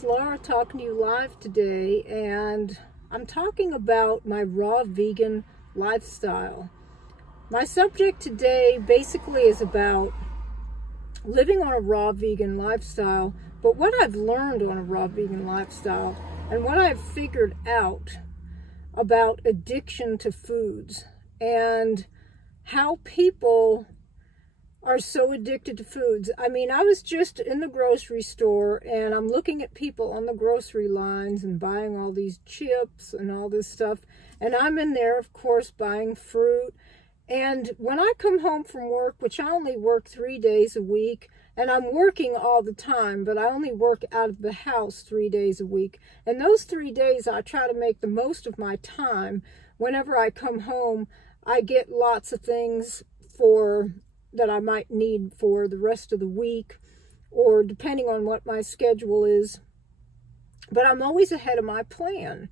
is Laura talking to you live today, and I'm talking about my raw vegan lifestyle. My subject today basically is about living on a raw vegan lifestyle, but what I've learned on a raw vegan lifestyle and what I've figured out about addiction to foods and how people are so addicted to foods. I mean, I was just in the grocery store and I'm looking at people on the grocery lines and buying all these chips and all this stuff. And I'm in there, of course, buying fruit. And when I come home from work, which I only work 3 days a week, and I'm working all the time, but I only work out of the house 3 days a week. And those 3 days, I try to make the most of my time. Whenever I come home, I get lots of things that I might need for the rest of the week, or depending on what my schedule is. But I'm always ahead of my plan.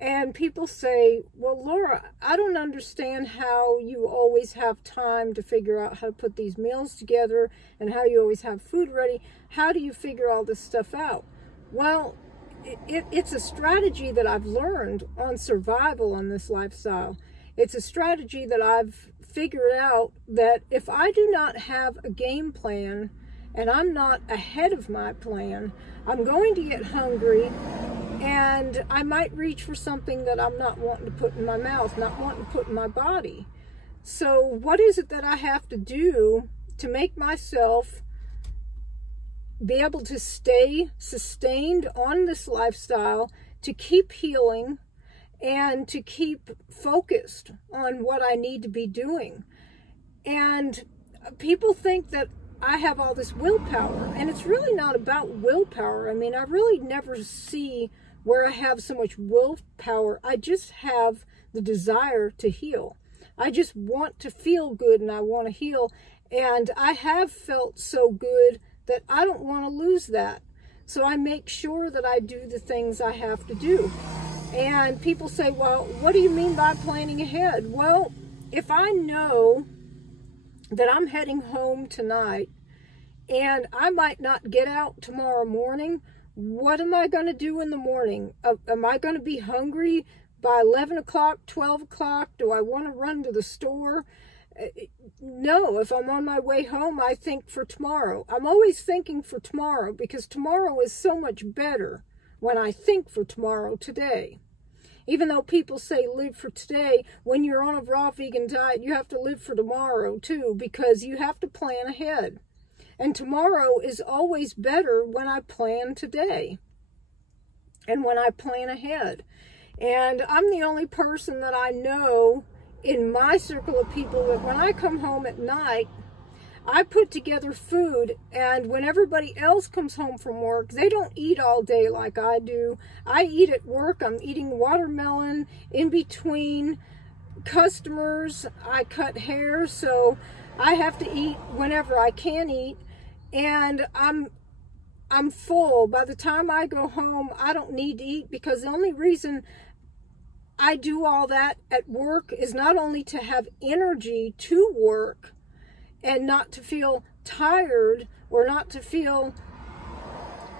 And people say, well, Laura, I don't understand how you always have time to figure out how to put these meals together and how you always have food ready. How do you figure all this stuff out? Well, it's a strategy that I've learned on survival on this lifestyle. It's a strategy that I've figured out that if I do not have a game plan and I'm not ahead of my plan, I'm going to get hungry and I might reach for something that I'm not wanting to put in my mouth, not wanting to put in my body. So what is it that I have to do to make myself be able to stay sustained on this lifestyle, to keep healing, and to keep focused on what I need to be doing? And people think that I have all this willpower, and it's really not about willpower. I mean, I really never see where I have so much willpower. I just have the desire to heal. I just want to feel good and I want to heal. And I have felt so good that I don't want to lose that. So I make sure that I do the things I have to do. And people say, well, what do you mean by planning ahead? Well, if I know that I'm heading home tonight and I might not get out tomorrow morning, what am I going to do in the morning? Am I going to be hungry by 11 o'clock, 12 o'clock? Do I want to run to the store? No, if I'm on my way home, I think for tomorrow. I'm always thinking for tomorrow because tomorrow is so much better when I think for tomorrow today. Even though people say live for today, when you're on a raw vegan diet, you have to live for tomorrow too, because you have to plan ahead. And tomorrow is always better when I plan today and when I plan ahead. And I'm the only person that I know in my circle of people that when I come home at night, I put together food, and when everybody else comes home from work, they don't eat all day like I do. I eat at work. I'm eating watermelon in between customers. I cut hair, so I have to eat whenever I can eat, and I'm full. By the time I go home, I don't need to eat, because the only reason I do all that at work is not only to have energy to work, and not to feel tired, or not to feel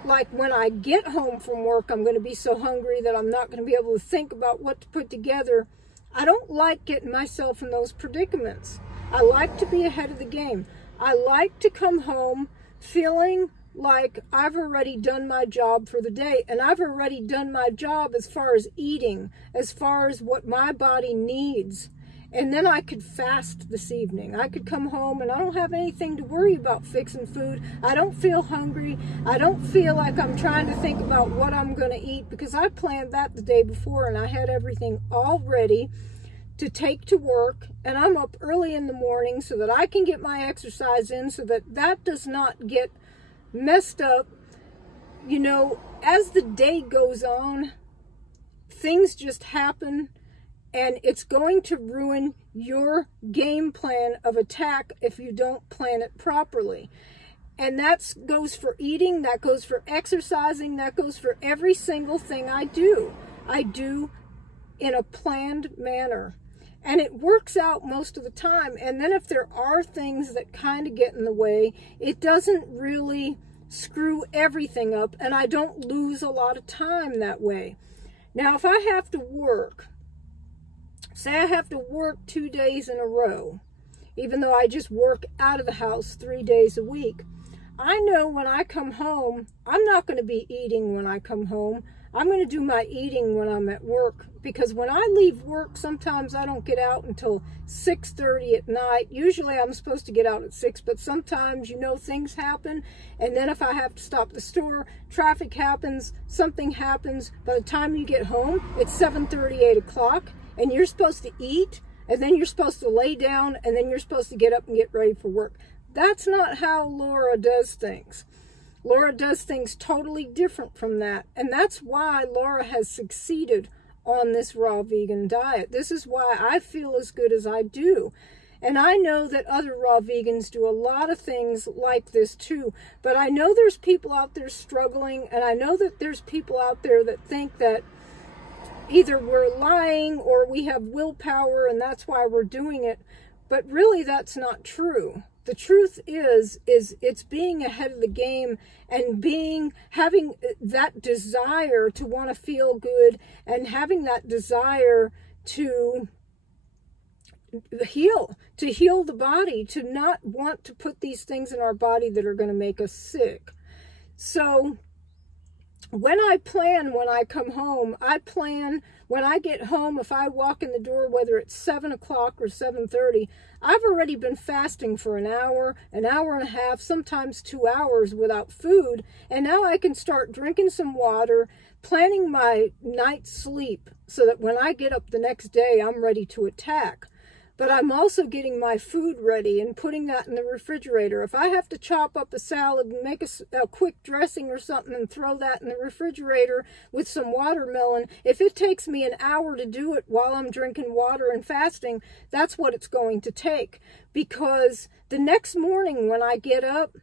like when I get home from work I'm going to be so hungry that I'm not going to be able to think about what to put together. I don't like getting myself in those predicaments. I like to be ahead of the game. I like to come home feeling like I've already done my job for the day, and I've already done my job as far as eating, as far as what my body needs. And then I could fast this evening. I could come home and I don't have anything to worry about fixing food. I don't feel hungry. I don't feel like I'm trying to think about what I'm going to eat, because I planned that the day before and I had everything all ready to take to work. And I'm up early in the morning so that I can get my exercise in, so that that does not get messed up. You know, as the day goes on, things just happen. And it's going to ruin your game plan of attack if you don't plan it properly. And that goes for eating, that goes for exercising, that goes for every single thing I do. I do in a planned manner. And it works out most of the time. And then if there are things that kind of get in the way, it doesn't really screw everything up, and I don't lose a lot of time that way. Now, if I have to work, say I have to work 2 days in a row, even though I just work out of the house 3 days a week, I know when I come home, I'm not going to be eating when I come home. I'm going to do my eating when I'm at work, because when I leave work, sometimes I don't get out until 6:30 at night. Usually I'm supposed to get out at 6, but sometimes, you know, things happen. And then if I have to stop at the store, traffic happens, something happens. By the time you get home, it's 7:30, 8 o'clock, and you're supposed to eat, and then you're supposed to lay down, and then you're supposed to get up and get ready for work. That's not how Laura does things. Laura does things totally different from that. And that's why Laura has succeeded on this raw vegan diet. This is why I feel as good as I do. And I know that other raw vegans do a lot of things like this too. But I know there's people out there struggling, and I know that there's people out there that think that either we're lying or we have willpower and that's why we're doing it. But really, that's not true. The truth is it's being ahead of the game and having that desire to want to feel good and having that desire to heal the body, to not want to put these things in our body that are going to make us sick. So when I come home, I plan when I get home, if I walk in the door, whether it's 7 o'clock or 7:30, I've already been fasting for an hour and a half, sometimes 2 hours without food. And now I can start drinking some water, planning my night's sleep so that when I get up the next day, I'm ready to attack. But I'm also getting my food ready and putting that in the refrigerator. If I have to chop up a salad and make a quick dressing or something and throw that in the refrigerator with some watermelon, if it takes me an hour to do it while I'm drinking water and fasting, that's what it's going to take. Because the next morning when I get up,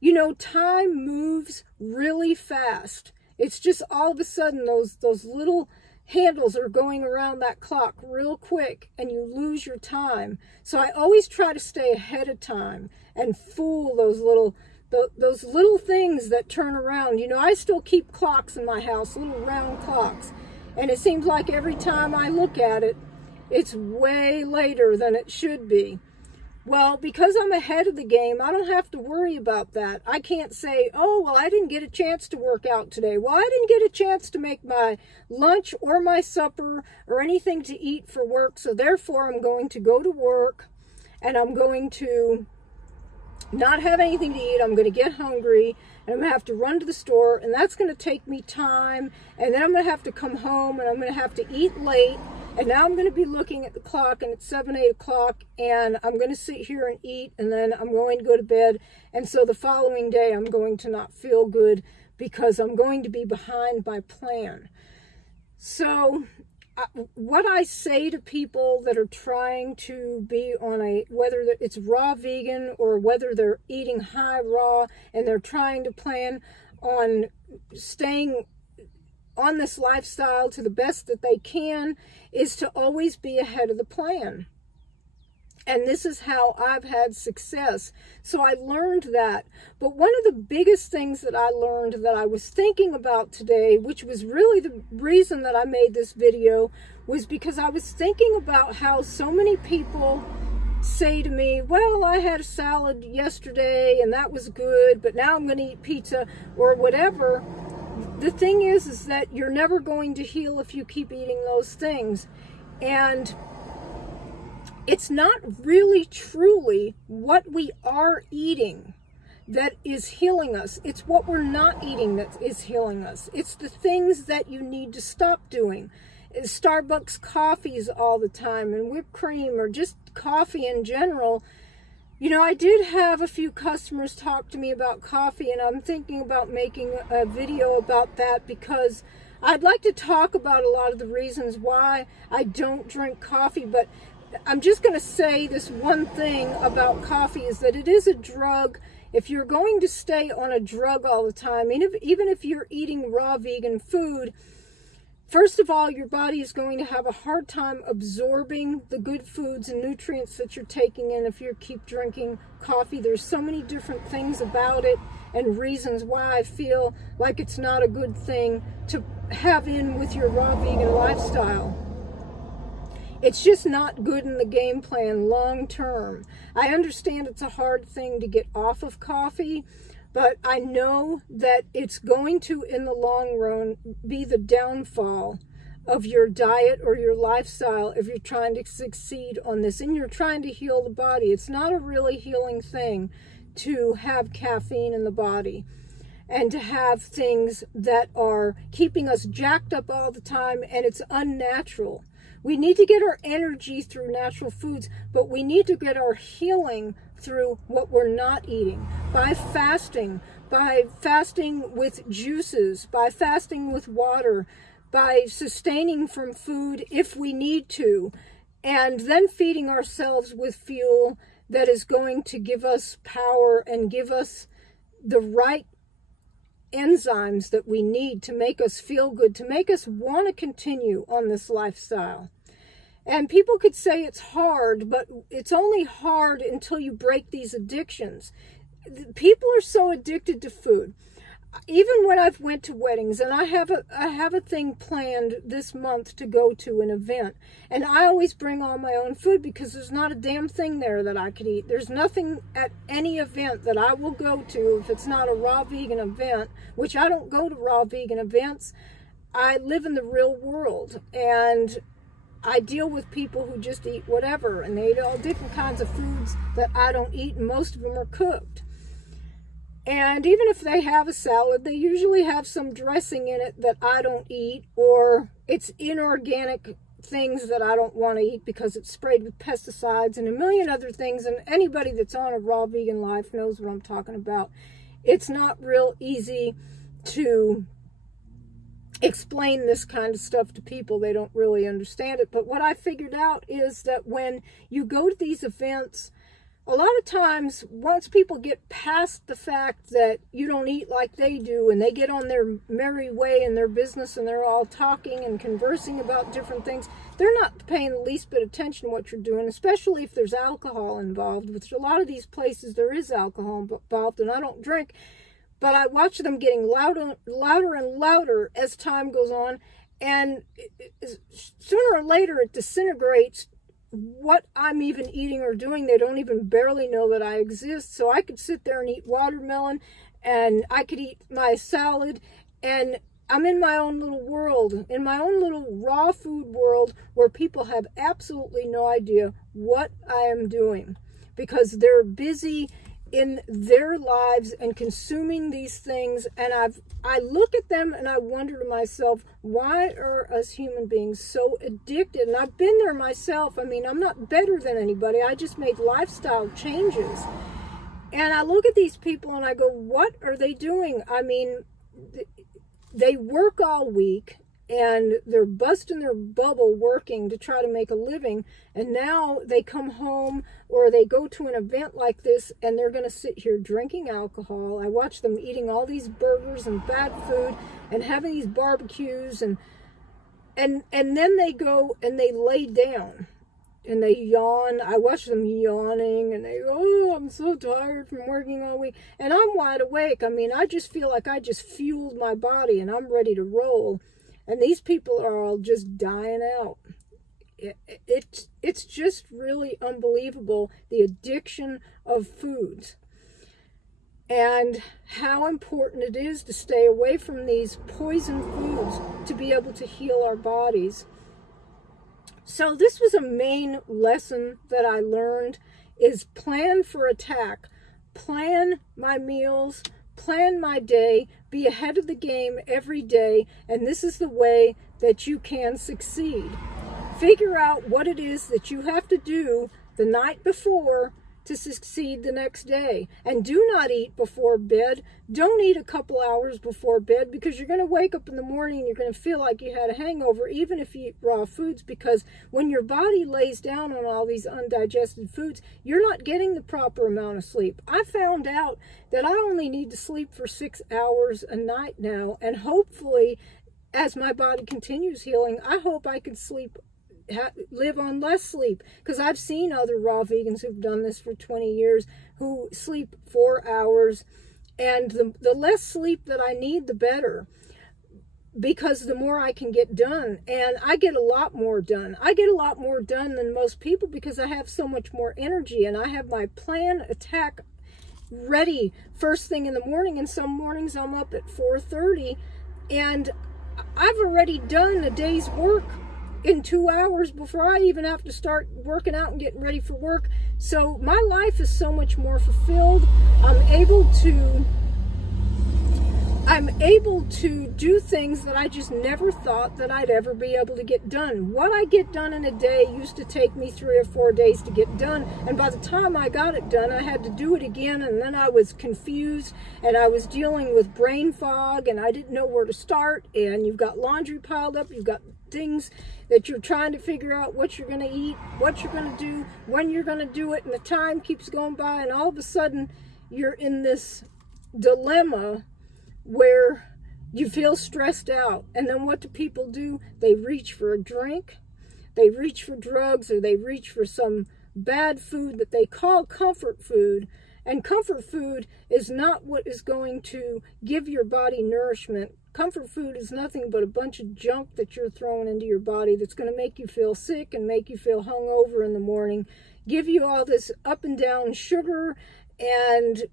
you know, time moves really fast. It's just all of a sudden those little handles are going around that clock real quick and you lose your time. So I always try to stay ahead of time and fool those little things that turn around. You know, I still keep clocks in my house, little round clocks. And it seems like every time I look at it, it's way later than it should be. Well, because I'm ahead of the game, I don't have to worry about that. I can't say, oh, well, I didn't get a chance to work out today. Well, I didn't get a chance to make my lunch or my supper or anything to eat for work, so therefore I'm going to go to work and I'm going to not have anything to eat. I'm going to get hungry and I'm going to have to run to the store, and that's going to take me time, and then I'm going to have to come home and I'm going to have to eat late. And now I'm going to be looking at the clock and it's 7, 8 o'clock and I'm going to sit here and eat and then I'm going to go to bed. And so the following day I'm going to not feel good because I'm going to be behind my plan. So what I say to people that are trying to be on whether it's raw vegan or whether they're eating high raw and they're trying to plan on staying on this lifestyle to the best that they can, is to always be ahead of the plan. And this is how I've had success. So I learned that. But one of the biggest things that I learned that I was thinking about today, which was really the reason that I made this video, was because I was thinking about how so many people say to me, well, I had a salad yesterday and that was good, but now I'm going to eat pizza or whatever. The thing is that you're never going to heal if you keep eating those things. And it's not really truly what we are eating that is healing us. It's what we're not eating that is healing us. It's the things that you need to stop doing. Starbucks coffees all the time and whipped cream or just coffee in general. You know, I did have a few customers talk to me about coffee, and I'm thinking about making a video about that because I'd like to talk about a lot of the reasons why I don't drink coffee. But I'm just going to say this one thing about coffee is that it is a drug. If you're going to stay on a drug all the time, even if you're eating raw vegan food, first of all, your body is going to have a hard time absorbing the good foods and nutrients that you're taking in if you keep drinking coffee. There's so many different things about it. and reasons why I feel like it's not a good thing to have in with your raw vegan lifestyle. It's just not good in the game plan long term. I understand it's a hard thing to get off of coffee, but I know that it's going to, in the long run, be the downfall of your diet or your lifestyle if you're trying to succeed on this and you're trying to heal the body. It's not a really healing thing to have caffeine in the body and to have things that are keeping us jacked up all the time, and it's unnatural. We need to get our energy through natural foods, but we need to get our healing through what we're not eating. By fasting with juices, by fasting with water, by sustaining from food if we need to, and then feeding ourselves with fuel that is going to give us power and give us the right enzymes that we need to make us feel good, to make us want to continue on this lifestyle. And people could say it's hard, but it's only hard until you break these addictions. People are so addicted to food. Even when I've went to weddings, and I have a thing planned this month to go to an event, and I always bring all my own food because there's not a damn thing there that I could eat. There's nothing at any event that I will go to if it's not a raw vegan event, which I don't go to raw vegan events. I live in the real world, and I deal with people who just eat whatever, and they eat all different kinds of foods that I don't eat, and most of them are cooked. And even if they have a salad, they usually have some dressing in it that I don't eat, or it's inorganic things that I don't want to eat because it's sprayed with pesticides and a million other things. And anybody that's on a raw vegan life knows what I'm talking about. It's not real easy to explain this kind of stuff to people. They don't really understand it. But what I figured out is that when you go to these events, a lot of times, once people get past the fact that you don't eat like they do, and they get on their merry way in their business, and they're all talking and conversing about different things, they're not paying the least bit of attention to what you're doing, especially if there's alcohol involved, which a lot of these places there is alcohol involved, and I don't drink, but I watch them getting louder and louder as time goes on, and sooner or later it disintegrates what I'm even eating or doing. They don't even barely know that I exist. So I could sit there and eat watermelon, and I could eat my salad, and I'm in my own little world, in my own little raw food world, where people have absolutely no idea what I am doing because they're busy in their lives and consuming these things. And I look at them and I wonder to myself, why are us human beings so addicted? And I've been there myself. I mean, I'm not better than anybody. I just made lifestyle changes. And I look at these people and I go, what are they doing? I mean, they work all week and they're busting their bubble working to try to make a living, and now they come home or they go to an event like this and they're going to sit here drinking alcohol. I watch them eating all these burgers and bad food and having these barbecues, and then they go and they lay down and they yawn. I watch them yawning and they go, oh, I'm so tired from working all week, and I'm wide awake. I mean, I just feel like I just fueled my body and I'm ready to roll. And these people are all just dying out. It's just really unbelievable, the addiction of foods. And how important it is to stay away from these poison foods to be able to heal our bodies. So this was a main lesson that I learned, is plan for attack. Plan my meals, plan my day, be ahead of the game every day, and this is the way that you can succeed. Figure out what it is that you have to do the night before to succeed the next day. And do not eat before bed. Don't eat a couple hours before bed, because you're going to wake up in the morning and you're going to feel like you had a hangover, even if you eat raw foods, because when your body lays down on all these undigested foods, you're not getting the proper amount of sleep. I found out that I only need to sleep for 6 hours a night now, and hopefully, as my body continues healing, I hope I can live on less sleep, because I've seen other raw vegans who've done this for 20 years who sleep 4 hours And the less sleep that I need, the better, because the more I can get done. And I get a lot more done. I get a lot more done than most people because I have so much more energy, and I have my plan attack ready first thing in the morning. And some mornings I'm up at 4:30, and I've already done a day's work in 2 hours before I even have to start working out and getting ready for work. So my life is so much more fulfilled. I'm able to do things that I just never thought that I'd ever be able to get done. What I get done in a day used to take me 3 or 4 days to get done, and by the time I got it done, I had to do it again, and then I was confused, and I was dealing with brain fog, and I didn't know where to start. And you've got laundry piled up, you've got things that you're trying to figure out what you're going to eat, what you're going to do, when you're going to do it, and the time keeps going by, and all of a sudden you're in this dilemma where you feel stressed out. And then what do people do? They reach for a drink, they reach for drugs, or they reach for some bad food that they call comfort food. And comfort food is not what is going to give your body nourishment. Comfort food is nothing but a bunch of junk that you're throwing into your body that's going to make you feel sick and make you feel hungover in the morning, give you all this up and down sugar, and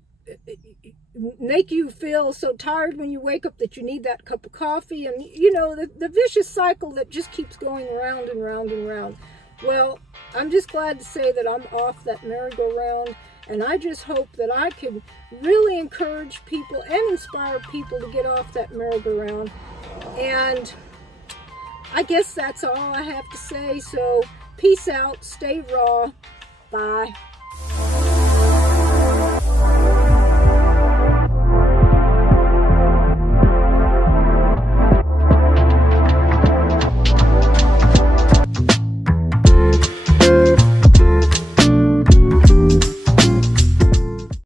make you feel so tired when you wake up that you need that cup of coffee. And you know, the vicious cycle that just keeps going round and round and round. Well, I'm just glad to say that I'm off that merry-go-round, and I just hope that I can really encourage people and inspire people to get off that merry-go-round. And I guess that's all I have to say. So peace out, stay raw, bye.